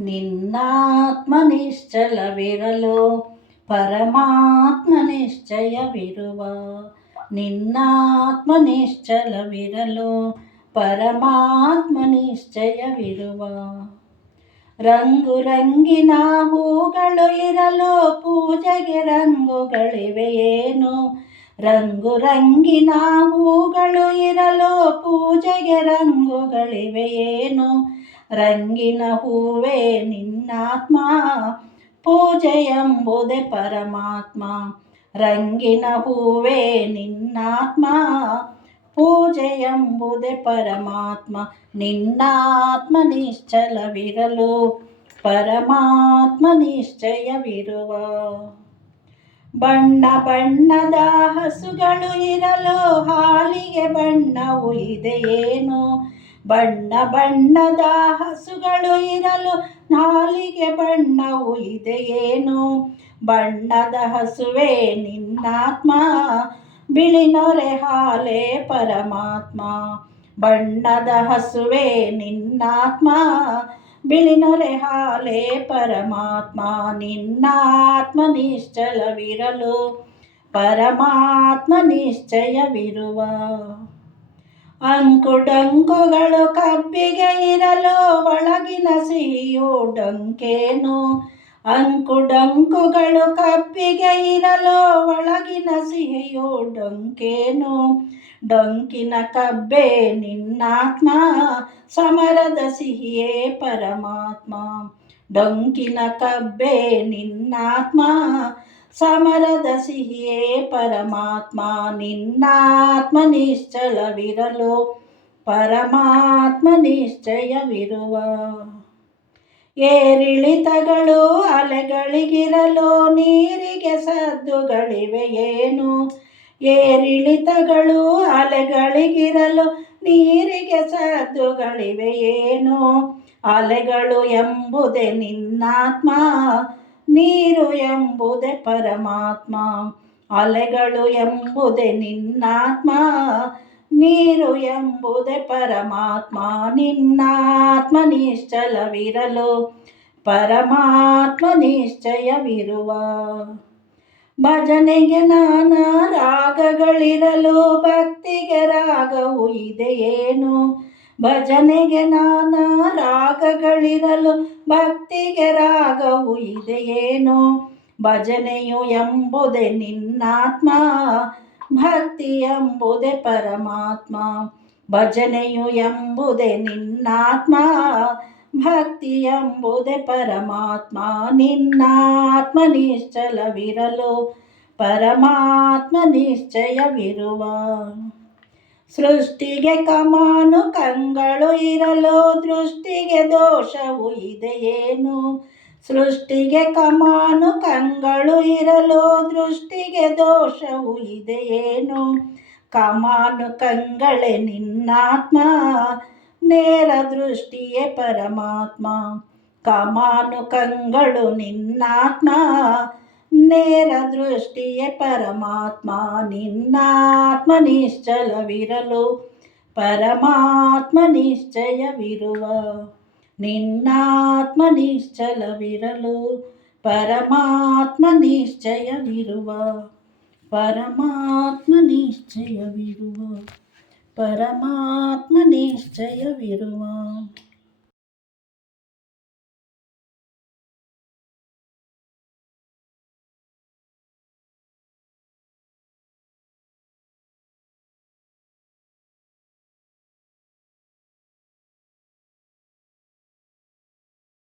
ನಿನ್ನಾತ್ಮ ನಿಶ್ಚಲವಿರಲು ಪರಮಾತ್ಮ ನಿಶ್ಚಯವಿರುವ ನಿನ್ನಾತ್ಮ ನಿಶ್ಚಲವಿರಲು ಪರಮಾತ್ಮ ನಿಶ್ಚಯವಿರುವ ರಂಗು ರಂಗಿನ ಹೂಗಳು ಇರಲು ಪೂಜೆಗೆ ರಂಗುಗಳಿವೆಯೇನು ರಂಗು ರಂಗಿನ ಹೂಗಳು ಇರಲು ಪೂಜೆಗೆ ರಂಗುಗಳಿವೆಯೇನು ರಂಗಿನ ಹೂವೇ ನಿನ್ನಾತ್ಮ ಪೂಜೆ ಎಂಬುದೇ ಪರಮಾತ್ಮ. ರಂಗಿನ ಹೂವೇ ನಿನ್ನಾತ್ಮ ಪೂಜೆ ಎಂಬುದೇ ಪರಮಾತ್ಮ. ನಿನ್ನಾತ್ಮ ನಿಶ್ಚಲವಿರಲು, ಪರಮಾತ್ಮ ನಿಶ್ಚಯವಿರುವ. ಬಣ್ಣ ಬಣ್ಣದ ಹಸುಗಳು ಇರಲು, ಹಾಲಿಗೆ ಬಣ್ಣವು ಇದೆಯೇನು ಬಣ್ಣ ಬಣ್ಣದ ಹಸುಗಳು ಇರಲು ನಾಲಿಗೆ ಬಣ್ಣವು ಇದೆಯೇನು? ಬಣ್ಣದ ಹಸುವೆ ನಿನ್ನಾತ್ಮ, ಬಿಳಿ ನೊರೆ ಹಾಲೆ ಪರಮಾತ್ಮ. ಬಣ್ಣದ ಹಸುವೆ ನಿನ್ನಾತ್ಮ, ಬಿಳಿ ನೊರೆ ಹಾಲೆ ಪರಮಾತ್ಮ. ನಿನ್ನಾತ್ಮ ನಿಶ್ಚಲವಿರಲು, ಪರಮಾತ್ಮ ನಿಶ್ಚಯವಿರುವ ಅಂಕುಡಂಕುಗಳು ಕಬ್ಬಿಗೆ ಇರಲು ಒಳಗಿನ ಸಿಹಿಯು ಡೊಂಕೇನು. ಅಂಕುಡಂಕುಗಳು ಕಬ್ಬಿಗೆ ಇರಲು ಒಳಗಿನ ಸಿಹಿಯು ಡೊಂಕೇನು. ಡೊಂಕಿನ ಕಬ್ಬೆ ನಿನ್ನಾತ್ಮ, ಸಮರದ ಸಿಹಿಯೇ ಪರಮಾತ್ಮ. ಡೊಂಕಿನ ಕಬ್ಬೆ ನಿನ್ನಾತ್ಮ ಸಮರದ ಸಿಹಿಯೇ ಪರಮಾತ್ಮ, ನಿನ್ನಾತ್ಮ ನಿಶ್ಚಲವಿರಲು, ಪರಮಾತ್ಮ ನಿಶ್ಚಯವಿರುವ. ಏರಿಳಿತಗಳು ಅಲೆಗಳಿಗಿರಲು, ನೀರಿಗೆ ಸದ್ದುಗಳಿವೆ ಏನು ಏರಿಳಿತಗಳು ಅಲೆಗಳಿಗಿರಲು, ನೀರಿಗೆ ಸದ್ದುಗಳಿವೆ ಏನು ಅಲೆಗಳು ಎಂಬುದೇ ನಿನ್ನಾತ್ಮ ನೀರು ಎಂಬುದೇ ಪರಮಾತ್ಮ, ಅಲೆಗಳು ಎಂಬುದೇ ನಿನ್ನಾತ್ಮ, ನೀರು ಎಂಬುದೇ ಪರಮಾತ್ಮ, ನಿನ್ನಾತ್ಮ ನಿಶ್ಚಲವಿರಲು ಪರಮಾತ್ಮ ನಿಶ್ಚಯವಿರುವ. ಭಜನೆಗೆ ನಾನಾ ರಾಗಗಳಿರಲು, ಭಕ್ತಿಗೆ ರಾಗವು ಇದೆಯೇನು? ಭಜನೆಗೆ ನಾನಾ ರಾಗಗಳಿರಲು ಭಕ್ತಿಗೆ ರಾಗವು ಇದೆಯೇನು? ಭಜನೆಯು ಎಂಬುದೇ ನಿನ್ನಾತ್ಮ, ಭಕ್ತಿ ಎಂಬುದೇ ಪರಮಾತ್ಮ. ಭಜನೆಯು ಎಂಬುದೇ ನಿನ್ನಾತ್ಮ, ಭಕ್ತಿ ಎಂಬುದೇ ಪರಮಾತ್ಮ. ನಿನ್ನಾತ್ಮ ನಿಶ್ಚಲವಿರಲು ಪರಮಾತ್ಮ ನಿಶ್ಚಯವಿರುವ ಸೃಷ್ಟಿಗೆ ಕಮಾನು, ಕಂಗಳು ಇರಲು ದೃಷ್ಟಿಗೆ ದೋಷವು ಇದೆಯೇನು ಸೃಷ್ಟಿಗೆ ಕಮಾನು, ಕಂಗಳು ಇರಲು ದೃಷ್ಟಿಗೆ ದೋಷವು ಇದೆಯೇನು ಕಮಾನು, ಕಂಗಳೇ ನಿನ್ನಾತ್ಮ, ನೇರ ದೃಷ್ಟಿಯೇ ಪರಮಾತ್ಮ. ಕಮಾನು, ಕಂಗಳು ನಿನ್ನಾತ್ಮ ನೇರ ದೃಷ್ಟಿಯೇ ಪರಮಾತ್ಮ ನಿನ್ನಾತ್ಮ ನಿಶ್ಚಲವಿರಲು ಪರಮಾತ್ಮ ನಿಶ್ಚಯವಿರುವ ನಿನ್ನಾತ್ಮ ನಿಶ್ಚಲವಿರಲು ಪರಮಾತ್ಮ ನಿಶ್ಚಯವಿರುವ ಪರಮಾತ್ಮ ನಿಶ್ಚಯವಿರುವ ಪರಮಾತ್ಮ ನಿಶ್ಚಯವಿರುವ